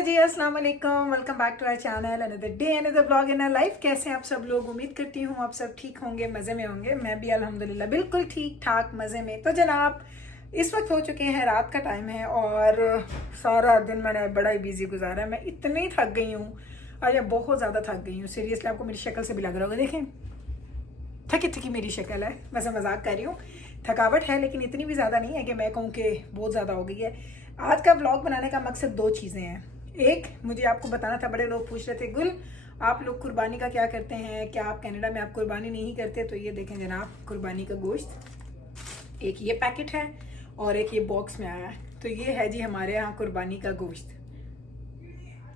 Hello ji, अस्सलाम वालेकुम। Welcome back to our channel, another day another blog in our life. कैसे हैं आप सब लोग? उम्मीद करती हूँ आप सब ठीक होंगे, मज़े में होंगे। मैं भी अल्हम्दुलिल्लाह बिल्कुल ठीक ठाक मज़े में। तो जनाब, इस वक्त हो चुके हैं, रात का टाइम है और सारा दिन मैंने बड़ा ही बिजी गुजारा है। मैं इतनी थक गई हूँ, अरे बहुत ज़्यादा थक गई हूँ सीरियसली। आपको मेरी शक्ल से भी लग रहा होगा, देखें थकी थकी मेरी शक्ल है। वैसे मजाक कर रही हूँ, थकावट है लेकिन इतनी भी ज़्यादा नहीं है कि मैं कहूँ कि बहुत ज़्यादा हो गई है। आज का व्लॉग बनाने का मकसद दो चीज़ें हैं। एक, मुझे आपको बताना था, बड़े लोग पूछ रहे थे गुल आप लोग कुर्बानी का क्या करते हैं, क्या आप कनाडा में आप कुर्बानी नहीं करते? तो ये देखें जनाब, कुर्बानी का गोश्त, एक ये पैकेट है और एक ये बॉक्स में आया है। तो ये है जी हमारे यहाँ कुर्बानी का गोश्त।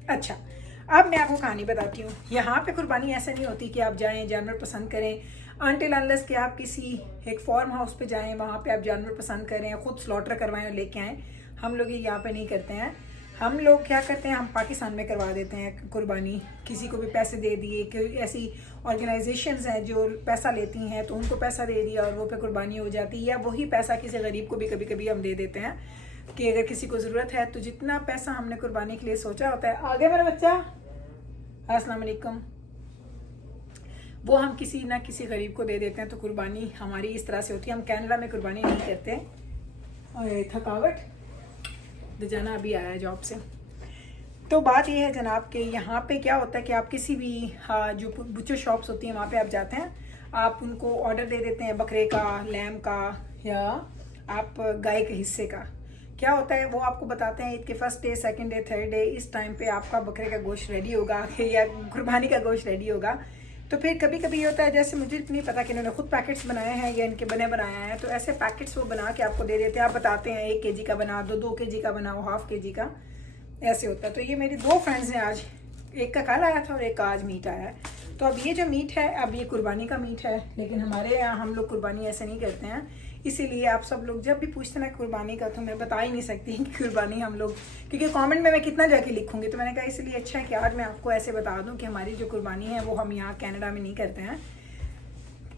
अच्छा, अब मैं आपको कहानी बताती हूँ। यहाँ पे कुर्बानी ऐसा नहीं होती कि आप जाएं जानवर पसंद करें अनटिल अनलेस कि आप किसी एक फार्म हाउस पे जाएं, वहाँ पे आप जानवर पसंद करें, खुद स्लॉटर करवाएं और लेके आएँ। हम लोग ये यहाँ पे नहीं करते हैं। हम लोग क्या करते हैं, हम पाकिस्तान में करवा देते हैं कुर्बानी। किसी को भी पैसे दे दिए, कोई ऐसी ऑर्गेनाइजेशंस हैं जो पैसा लेती हैं तो उनको पैसा दे दिया और वो पे कुर्बानी हो जाती है। या वही पैसा किसी गरीब को भी कभी कभी हम दे देते हैं कि अगर किसी को ज़रूरत है। तो जितना पैसा हमने कुर्बानी के लिए सोचा होता है, आगे मेरा बच्चा, अस्सलाम वालेकुम, वो हम किसी ना किसी गरीब को दे देते हैं। तो कुर्बानी हमारी इस तरह से होती है। हम कनाडा में कुर्बानी नहीं करते। और थकावट जाना अभी आया है जॉब से। तो बात यह है जनाब कि यहाँ पे क्या होता है कि आप किसी भी जो बुचर शॉप्स होती हैं वहाँ पे आप जाते हैं, आप उनको ऑर्डर दे देते हैं बकरे का, लैम का या आप गाय के हिस्से का। क्या होता है वो आपको बताते हैं ईद के first day, second day, third day, इस टाइम पे आपका बकरे का गोश्त रेडी होगा या कुर्बानी का गोश्त रेडी होगा। तो फिर कभी कभी ये होता है, जैसे मुझे नहीं पता कि इन्होंने खुद पैकेट्स बनाए हैं या इनके बने बनाए हैं, तो ऐसे पैकेट्स वो बना के आपको दे देते हैं। आप बताते हैं 1 kg का बना दो, 2 kg का बनाओ, हाफ kg का, ऐसे होता है। तो ये मेरी दो फ्रेंड्स ने आज, एक का कल आया था और एक का आज मीट आया है। तो अब ये जो मीट है, अब ये कुर्बानी का मीट है, लेकिन हमारे यहाँ हम लोग कुर्बानी ऐसे नहीं करते हैं। इसीलिए आप सब लोग जब भी पूछते हैं ना कुर्बानी का, तो मैं बता ही नहीं सकती कि कुर्बानी हम लोग, क्योंकि कमेंट में मैं कितना जाके लिखूंगी। तो मैंने कहा इसलिए अच्छा है कि आज मैं आपको ऐसे बता दूं कि हमारी जो कुर्बानी है वो हम यहाँ कनाडा में नहीं करते हैं।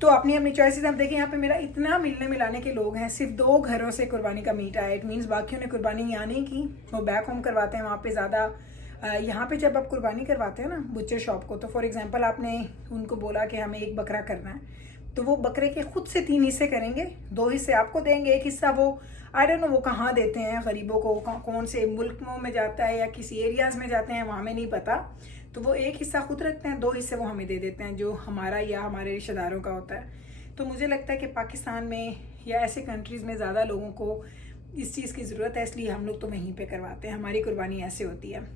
तो अपनी अपनी चॉइसेस। अब देखें यहाँ पे मेरा इतना मिलने मिलाने के लोग हैं, सिर्फ 2 घरों से कुर्बानी का मीट आया। इट मीन्स बाकियों ने कुर्बानी यहाँ नहीं की, वो बैक होम करवाते हैं वहाँ पे ज़्यादा। यहाँ पे जब आप कुर्बानी करवाते हैं ना बुचर शॉप को, तो फॉर एग्जांपल आपने उनको बोला कि हमें 1 बकरा करना है, तो वो बकरे के खुद से 3 हिस्से करेंगे। 2 हिस्से आपको देंगे, 1 हिस्सा वो आई डोंट नो वो कहाँ देते हैं गरीबों को, कौन से मुल्कों में जाता है या किसी एरियाज़ में जाते हैं, वहाँ में नहीं पता। तो वो 1 हिस्सा खुद रखते हैं, 2 हिस्से वो हमें दे देते हैं जो हमारा या हमारे रिश्तेदारों का होता है। तो मुझे लगता है कि पाकिस्तान में या ऐसे कंट्रीज़ में ज़्यादा लोगों को इस चीज़ की ज़रूरत है, इसलिए हम लोग तो वहीं पे करवाते हैं। हमारी कुर्बानी ऐसे होती है।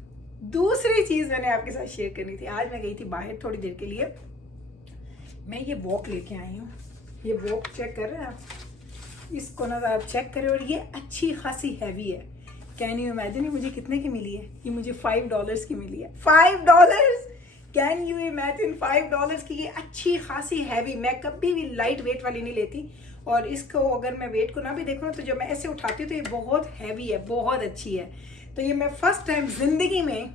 दूसरी चीज़ मैंने आपके साथ शेयर करनी थी। आज मैं गई थी बाहर थोड़ी देर के लिए, मैं ये वॉक लेके आई हूँ। ये वॉक चेक कर रहे हैं आप, इसको ना आप चेक करें, और ये अच्छी खासी हैवी है। कैन यू इमेजिन ये मुझे कितने की मिली है? ये मुझे $5 की मिली है। $5! कैन यू इमेजिन $5 की ये अच्छी खासी हैवी। मैं कभी भी लाइट वेट वाली नहीं लेती, और इसको अगर मैं वेट को ना भी देखूँ तो जब मैं ऐसे उठाती हूँ तो ये बहुत हैवी है, बहुत अच्छी है। तो ये मैं फर्स्ट टाइम जिंदगी में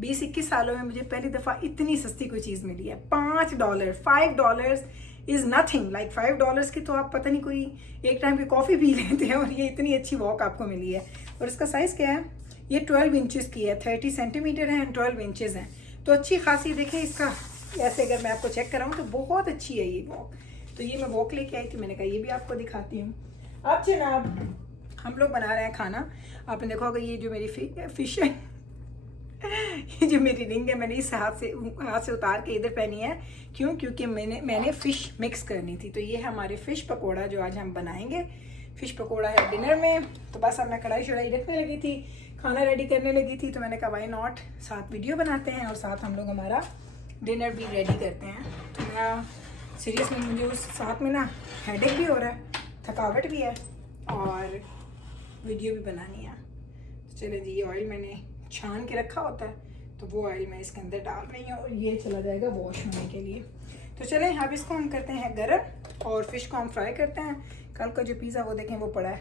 20-21 सालों में मुझे पहली दफ़ा इतनी सस्ती कोई चीज़ मिली है। $5, $5 इज़ नथिंग। लाइक $5 की तो आप पता नहीं कोई एक टाइम की कॉफ़ी पी लेते हैं, और ये इतनी अच्छी वॉक आपको मिली है। और इसका साइज़ क्या है? ये 12 इंचज़ की है, 30 सेंटीमीटर है एंड 12 इंचज़ हैं। तो अच्छी खासी देखें इसका, ऐसे अगर मैं आपको चेक कराऊँ तो बहुत अच्छी है ये वॉक। तो ये मैं वॉक लेके आई थी, मैंने कहा ये भी आपको दिखाती हूँ। अब जनाब हम लोग बना रहे हैं खाना। आपने देखा होगा ये जो मेरी फिश है, ये जो मेरी रिंग है, मैंने इस हाथ से उतार के इधर पहनी है। क्यों? क्योंकि मैंने फ़िश मिक्स करनी थी। तो ये है हमारे फ़िश पकोड़ा जो आज हम बनाएंगे। फ़िश पकोड़ा है डिनर में। तो बस अब मैं कढ़ाई शढ़ाई रखने लगी थी, खाना रेडी करने लगी थी। तो मैंने कहा वाई नॉट, साथ वीडियो बनाते हैं और साथ हम लोग हमारा डिनर भी रेडी करते हैं। तो मैं सीरियसली, मुझे उस साथ में ना हेडेक भी हो रहा है, थकावट भी है और वीडियो भी बनानी है। तो चले जी, ये ऑयल मैंने छान के रखा होता है, तो वो ऑयल मैं इसके अंदर डाल रही हूँ और ये चला जाएगा वॉश होने के लिए। तो चलें अब इसको हम करते हैं गरम और फिश को हम फ्राई करते हैं। कल का जो पिज़्ज़ा वो देखें वो पड़ा है,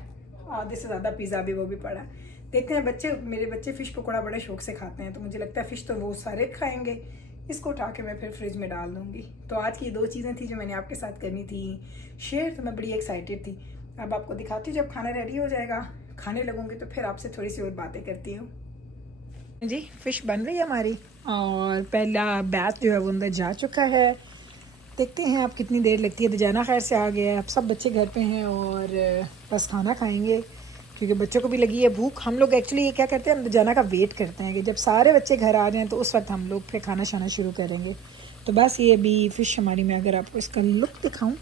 आधे से ज़्यादा पिज़्ज़ा भी वो भी पड़ा है। देखते हैं, मेरे बच्चे फ़िश पकौड़ा बड़े शौक से खाते हैं, तो मुझे लगता है फ़िश तो वो सारे खाएंगे। इसको उठा के मैं फिर फ्रिज में डाल दूँगी। तो आज की 2 चीज़ें थी जो मैंने आपके साथ करनी थी शेयर। तो मैं बड़ी एक्साइटेड थी। अब आपको दिखाती हूँ, जब खाना रेडी हो जाएगा, खाने लगूँगी तो फिर आपसे थोड़ी सी और बातें करती हूँ। जी फ़िश बन रही है हमारी और पहला बैच जो है वो अंदर जा चुका है। देखते हैं आप कितनी देर लगती है। दजाना खैर से आ गया है, अब सब बच्चे घर पे हैं और बस खाना खाएंगे क्योंकि बच्चों को भी लगी है भूख। हम लोग एक्चुअली ये क्या करते हैं, दजाना का वेट करते हैं कि जब सारे बच्चे घर आ जाएं तो उस वक्त हम लोग फिर खाना शाना शुरू करेंगे। तो बस ये अभी फ़िश हमारी, मैं अगर आपको इसका लुक दिखाऊँ,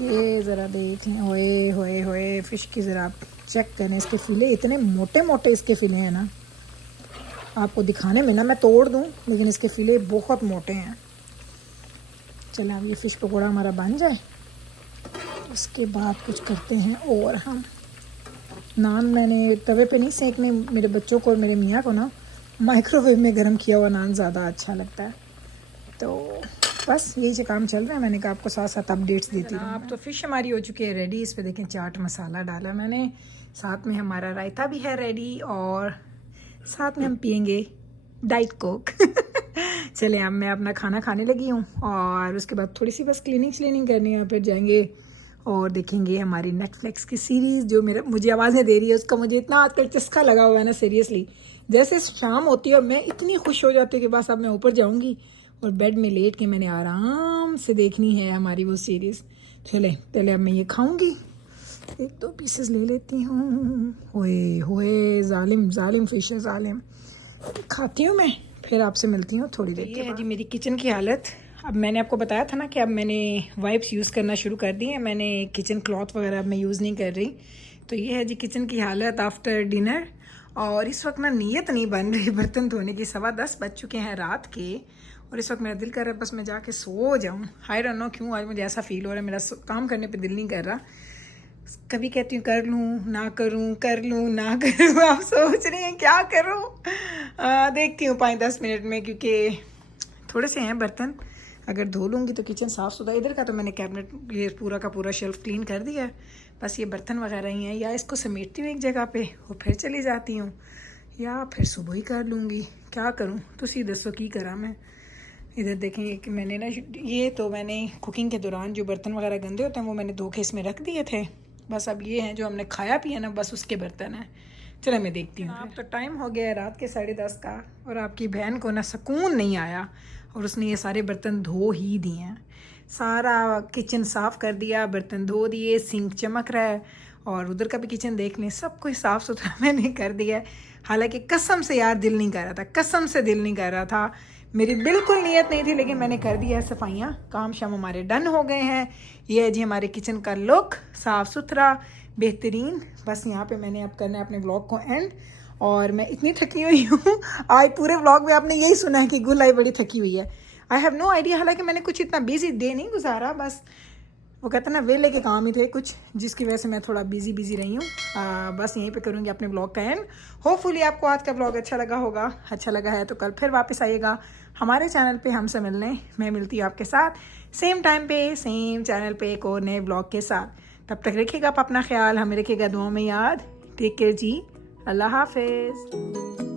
ये ज़रा देख लें। होए होए होए फ़िश की ज़रा आप चेक करें, इसके फ़िले इतने मोटे मोटे इसके फ़िले हैं ना, आपको दिखाने में ना मैं तोड़ दूं, लेकिन इसके फ़िले बहुत मोटे हैं। चलो अब ये फ़िश पकौड़ा हमारा बन जाए, उसके बाद कुछ करते हैं। और हम नान मैंने तवे पे नहीं सेकने, मेरे बच्चों को और मेरे मियाँ को ना माइक्रोवेव में गर्म किया हुआ नान ज़्यादा अच्छा लगता है। तो बस यही जो काम चल रहा है, मैंने कहा आपको साथ साथ अपडेट्स देती हूँ। आप तो फ़िश हमारी हो चुकी है रेडी। इस पर देखें चाट मसाला डाला मैंने, साथ में हमारा रायता भी है रेडी और साथ में हम पियेंगे डाइट कोक। चले अब मैं अपना खाना खाने लगी हूँ और उसके बाद थोड़ी सी बस क्लीनिंग करनी है, फिर जाएंगे और देखेंगे हमारी नेटफ्लिक्स की सीरीज़ जो मुझे आवाज़ें दे रही है। उसका मुझे इतना आजकल चस्का लगा हुआ है ना, सीरियसली। जैसे शाम होती है और मैं इतनी खुश हो जाती हूँ कि बस अब मैं ऊपर जाऊँगी और बेड में लेट के मैंने आराम से देखनी है हमारी वो सीरीज़। चले पहले अब मैं ये खाऊँगी, एक दो पीसेस ले लेती हूँ। होए होए जालिम फ़िश है, जालिम। खाती हूँ मैं, फिर आपसे मिलती हूँ थोड़ी देर। ये है जी मेरी किचन की हालत। अब मैंने आपको बताया था ना कि अब मैंने वाइप्स यूज़ करना शुरू कर दी है, मैंने किचन क्लॉथ वगैरह अब मैं यूज़ नहीं कर रही। तो ये है जी किचन की हालत आफ्टर डिनर। और इस वक्त ना नीयत नहीं बन रही बर्तन धोने की, 10:15 बज चुके हैं रात के और इस वक्त मेरा दिल कर रहा है बस मैं जाके सो जाऊँ। आई डोंट नो क्यों आज मुझे ऐसा फील हो रहा है, मेरा काम करने पर दिल नहीं कर रहा। कभी कहती हूँ कर लूँ ना करूँ, कर लूँ ना करूँ। आप सोच रही हैं क्या करूँ? देखती हूँ 5-10 मिनट में, क्योंकि थोड़े से हैं बर्तन, अगर धो लूँगी तो किचन साफ़ सुथरा। इधर का तो मैंने कैबिनेट ये पूरा का पूरा शेल्फ क्लीन कर दिया है, बस ये बर्तन वगैरह ही हैं। या इसको समेटती हूँ एक जगह पे और फिर चली जाती हूँ, या फिर सुबह ही कर लूँगी। क्या करूँ तुसी दसो की करा मैं। इधर देखेंगे कि मैंने ना ये तो मैंने कुकिंग के दौरान जो बर्तन वगैरह गंदे होते हैं वो मैंने धो के इसमें रख दिए थे। बस अब ये हैं जो हमने खाया पिया ना, बस उसके बर्तन हैं। चलो मैं देखती हूँ। अब तो टाइम हो गया है रात के 10:30 का और आपकी बहन को ना सुकून नहीं आया और उसने ये सारे बर्तन धो ही दिए हैं। सारा किचन साफ़ कर दिया, बर्तन धो दिए, सिंक चमक रहा है और उधर का भी किचन देख लें, सब कुछ साफ़ सुथरा मैंने कर दिया है। हालांकि कसम से यार दिल नहीं कर रहा था, कसम से दिल नहीं कर रहा था, मेरी बिल्कुल नीयत नहीं थी, लेकिन मैंने कर दिया है सफाइयाँ। काम शाम हमारे डन हो गए हैं। ये है जी हमारे किचन का लुक, साफ़ सुथरा बेहतरीन। बस यहाँ पे मैंने अब करना है अपने व्लॉग को एंड। और मैं इतनी थकी हुई हूँ, आज पूरे व्लॉग में आपने यही सुना है कि गुलाई बड़ी थकी हुई है। आई हैव नो आइडिया, हालांकि मैंने कुछ इतना बिजी डे नहीं गुजारा, बस वो कहते हैं ना वेले के काम ही थे कुछ, जिसकी वजह से मैं थोड़ा बिजी रही हूँ। बस यहीं पे करूँगी अपने ब्लॉग का एंड। होपफुली आपको आज का ब्लॉग अच्छा लगा होगा। अच्छा लगा है तो कल फिर वापस आइएगा हमारे चैनल पे हमसे मिलने। मैं मिलती हूँ आपके साथ सेम टाइम पे सेम चैनल पे एक और नए ब्लॉग के साथ। तब तक रखिएगा आप अपना ख्याल, हमें रखिएगा दुआ में याद। टेक केयर जी, अल्लाह हाफिज़।